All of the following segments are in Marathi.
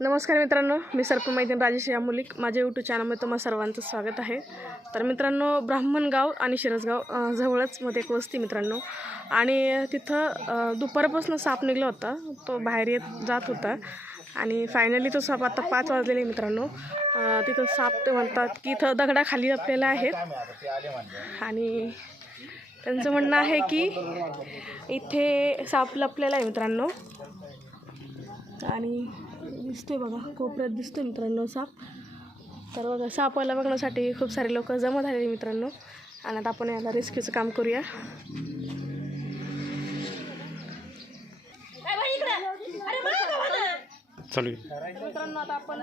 नमस्कार मित्रांनो मी सर्प मैदान राजेश यामुलिक. माझ्या यूट्यूब चॅनलमध्ये तुम्हाला सर्वांचं स्वागत आहे. तर मित्रांनो ब्राह्मणगाव आणि शिरसगाव जवळच मध्ये एक वस्ती मित्रांनो. आणि तिथं दुपारपासून साप निघला होता. तो बाहेर येत जात होता. आणि फायनली तो साप आता पाच वाजलेले मित्रांनो. तिथं साप ते म्हणतात की इथं दगडाखाली लपलेला आहेत. आणि त्यांचं म्हणणं आहे की इथे साप लपलेला आहे मित्रांनो. आणि दिसतोय बघा कोपऱ्यात दिसतोय मित्रांनो साप तर बघा सापाला बघण्यासाठी खूप सारे लोक जमा झालेले मित्रांनो. आणि आता आपण याला रेस्क्यूचं काम करूया. चालू. मित्रांनो आता आपण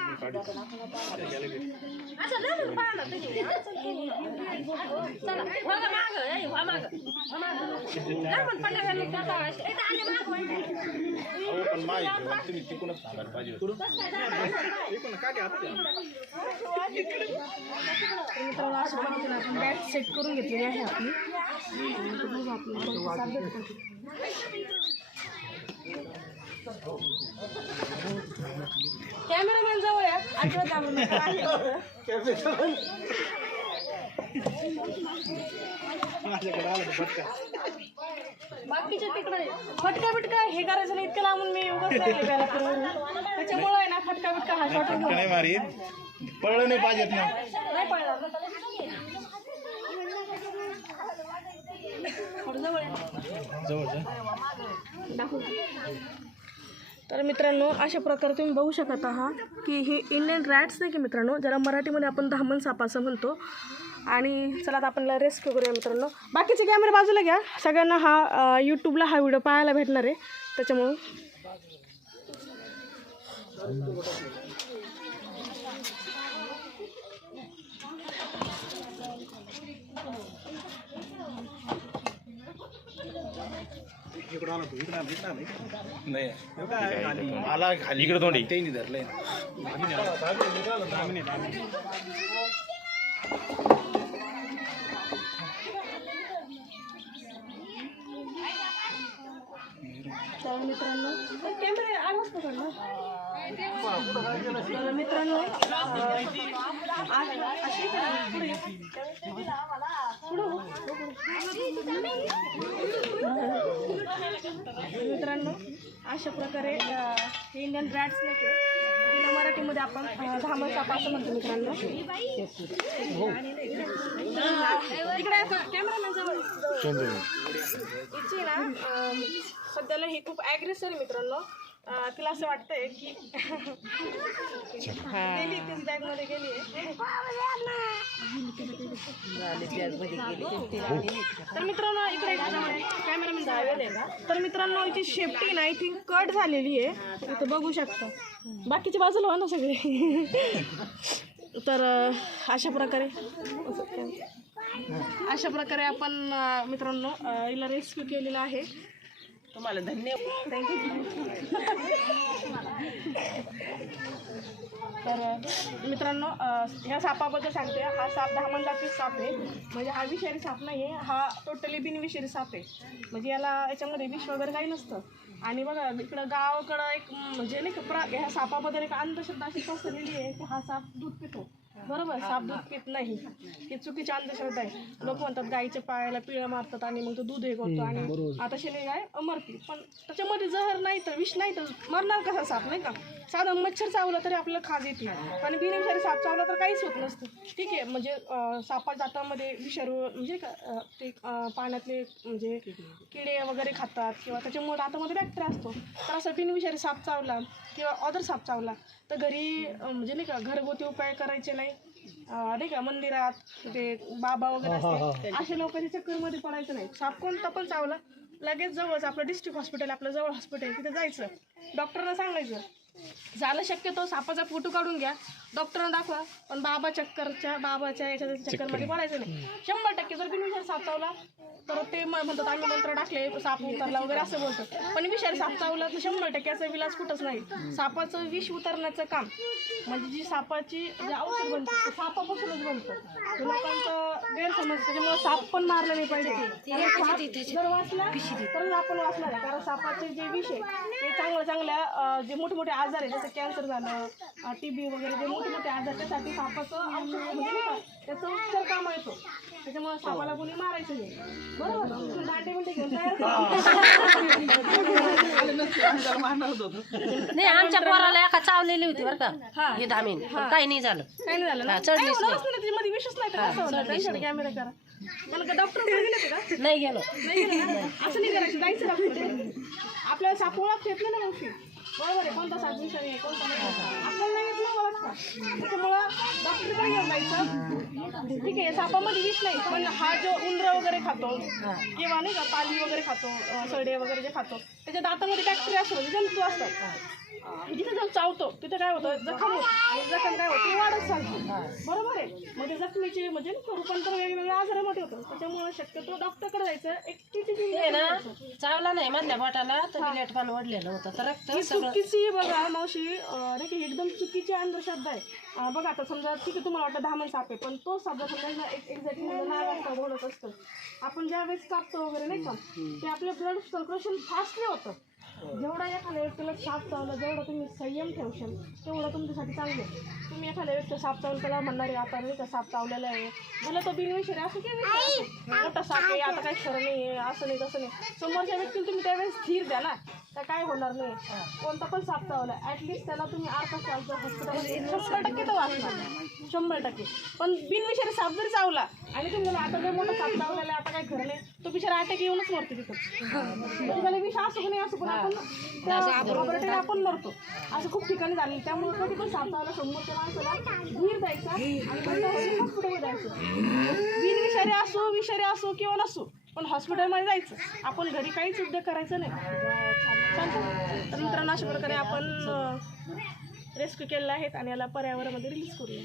back मित्रांनो आपण सेट करून घेतलेली आहे आपली कॅमेरा बाकीच्या तिकडे फटका बिटका हे करायचं नाही इतकं लांबून मी उगाच. त्याच्यामुळं आहे ना फटका बिटका हा शॉर्ट नाही मारीत पळलं नाही पाहिजेत ना. नाही जवळ दाखवू. तर मित्रांनो अशा प्रकारे तुम्ही बघू शकत आहात की हे इंडियन रॅट्स नाही की मित्रांनो? ज्याला मराठीमध्ये आपण धामन साप असं म्हणतो. आणि चला आता आपण रेस्क्यू करूया मित्रांनो. बाकीचे कॅमेरे बाजूला घ्या. सगळ्यांना हा यूट्यूबला हा व्हिडिओ पाहायला भेटणार आहे. त्याच्यामुळं. नाही आला खाली इकडे तोंडी. त्यांनी धरलंय तर मित्रांनो तर कॅमेरे आवाज पकड ना तर मित्रांनो अं, आज- अशी पुढे ये. पुढं हो. मित्रांनो अशा प्रकारे हे इंडियन ब्रॅड स्नेक आहे तिला मराठीमध्ये आपण धामण साप असं म्हणतो मित्रांनो. इकडे कॅमेरामॅन जवळ. ना सध्याला ही खूप ॲग्रेसर आहे मित्रांनो. तिला असं वाटतंय की बॅगमध्ये गेली. तर मित्रांनो इकडे कॅमेरामॅन झालेले तर मित्रांनो हिची शेफ्टी ना इथे कट झालेली आहे. इथं बघू शकता. बाकीच्या बाजूला हो ना सगळे. तर अशा प्रकारे अशा प्रकारे आपण मित्रांनो हिला रेस्क्यू केलेला आहे. तुम्हाला धन्यवाद. तर मित्रांनो ह्या सापाबद्दल सांगते. हा साप दहा मंदाची साप आहे. म्हणजे हा विषारी साप नाही आहे हा टोटली बिनविषारी साप आहे. म्हणजे याला याच्यामध्ये विष वगैरे काही नसतं. आणि बघा इकडं गावाकडं एक म्हणजे नाही का प्रा ह्या सापाबद्दल एक अंधश्रद्धा अशी पसरलेली आहे की हा साप दूध पितो. बरोबर साप दूध पित नाही. ही चुकीची अंधश्रद्धा आहे. लोक म्हणतात गाईच्या पायाला पिळ्या मारतात आणि मग तो दूध हे करतो. आणि आता शेली गाय मरती पण त्याच्यामध्ये जहर नाही तर विष नाही तर मरणार कसा साप नाही का? साधा मच्छर चावला तरी आपल्याला खाज येते आणि बिनविषारी साप चावला तर काहीच होत नसतं. ठीक आहे म्हणजे सापा जातामध्ये विषारू म्हणजे ते पाण्यातले म्हणजे किडे वगैरे खातात किंवा त्याच्यामुळे दातामध्ये बॅक्टेरिया असतो. तर असं बिनविषारी साप चावला किंवा अदर साप चावला तर घरी म्हणजे नाही का घरगुती उपाय करायचे नाही. अं, नाही का मंदिरात ते बाबा वगैरे असते. अशा लोकांच्या चक्करमध्ये पडायचं नाही. साप कोणता पण चावला लगेच जवळच आपलं डिस्ट्रिक्ट हॉस्पिटल आपलं जवळ हॉस्पिटल तिथे जायचं. डॉक्टरला सांगायचं झालं शक्यतो सापाचा फोटो काढून घ्या. डॉक्टरांना दाखवा. पण बाबा चक्करच्या बाबाच्या याच्या चक्करमध्ये पडायचं नाही. शंभर टक्के जर बिनविषारी साप चावला तर ते म्हणतात आम्ही मंत्र टाकले साप उतरला वगैरे असं बोलतात. पण विषारी साप चावला तर शंभर टक्के याचा विलास कुठंच नाही. सापाचं विष उतरण्याचं काम म्हणजे जी सापाची जे औषध बनतं ते सापापासूनच बनतं. लोकांचं गैरसमज त्याच्यामुळे साप पण मारलं नाही पाहिजे. जर वाचला तर आपण वाचणार आहे. कारण सापाचे जे विष आहे ते चांगल्या चांगल्या जे मोठे मोठे आजार आहे जसं कॅन्सर झालं टी बी वगैरे जे मोठे मोठे आजार त्यासाठी सापाचं औषध म्हणजे त्याचा उपचार काम येतो. त्याच्यामुळे सापाला कोणी मारायचं नाही. बरोबर? तुम्ही दांडे बिंडे घेऊन तयार नाही आमच्या पोराला एका चावलेली होती बरं का. हे. धामीन. काही नाही झालं. काही नाही झालं चढलीच होणारच नाही नाही कॅमेरा करा. मला डॉक्टर गेले नाही? असं नाही करायचं. जायचं डॉक्टर आपल्याला साप ओळखता येत नाही ना मावशी बरोबर आहे. कोणता साप आहे कोणता नाही त्याच्यामुळं डॉक्टरकडे घेऊन जायचं ठीक आहे सापामध्ये विष नाही पण हा जो उंदर वगैरे खातो किंवा नाही का पाली वगैरे खातो सडे वगैरे जे खातो त्याच्या दातामध्ये बॅक्टेरिया असतो जंतू असतात. चावतो. तिथे काय होतं? जखम होते. आणि जखम काय होते? वाढत चालते. बरोबर आहे. ते जखमीचे म्हणजे रूपांतर वेगवेगळ्या आजारामध्ये होतं त्याच्यामुळे शक्यतो डॉक्टरकडे जायचं. एक टीटी ते ना चावला नाही मधल्या बोटाला तर बिलेट पण ओढलेलं होतं. तर रक्त ही सगळं चुकीची बघा मावशी. नाही का ही एकदम चुकीची अंधश्रद्धा आहे. बघा आता समजा ठीक आहे तुम्हाला वाटतं दहा साप आहे पण तो शब्द समजा एक एक्झॅक्टली म्हणजे नाग असतं घोडत असतं. आपण ज्या वेळेस कापतो वगैरे नाही का ते आपलं ब्लड सर्क्युलेशन फास्टली होतं. जेवढा एखाद्या व्यक्तीला साप चावला जेवढा तुम्ही संयम ठेवशाल तेवढं तुमच्यासाठी चांगलं आहे. तुम्ही एखाद्या व्यक्ती साप चावलं त्याला म्हणणार आता नाही का साप चावलेला आहे. मला तो बिनविषारी असं काही मोठा साप आहे आता काही खरं नाही आहे असं नाही तसं नाही. समोरच्या व्यक्तीला तुम्ही त्यावेळेस स्थिर द्या ना. तर काय होणार नाही. कोणता पण साप चावला ॲटलिस्ट त्याला तुम्ही अर्धा तास हॉस्पिटलमध्ये शंभर टक्के तर वाचणार. शंभर टक्के. पण बिनविषारी साप जरी चावला आणि तुम्ही आता जर मोठा साप चावलेला आता काय घर नाही. तो बिचारा अटॅक येऊनच मरतो तिथं. त्याला विष असो की नाही असो पण आपण त्या आपण मरतो असं खूप ठिकाणी झाले. त्यामुळे कधी पण साप चावला समोरच्या माणसाला धीर द्यायचा आणि हॉस्पिटलमध्ये जायचं. बिनविषारी असो विषारी असो किंवा नसो पण हॉस्पिटलमध्ये जायचं. आपण घरी काहीच उद्योग करायचं नाही. चालतं तर मित्रांनो अशा प्रकारे आपण रेस्क्यू केलेले आहेत आणि याला पर्यावरणामध्ये रिलीज करूया.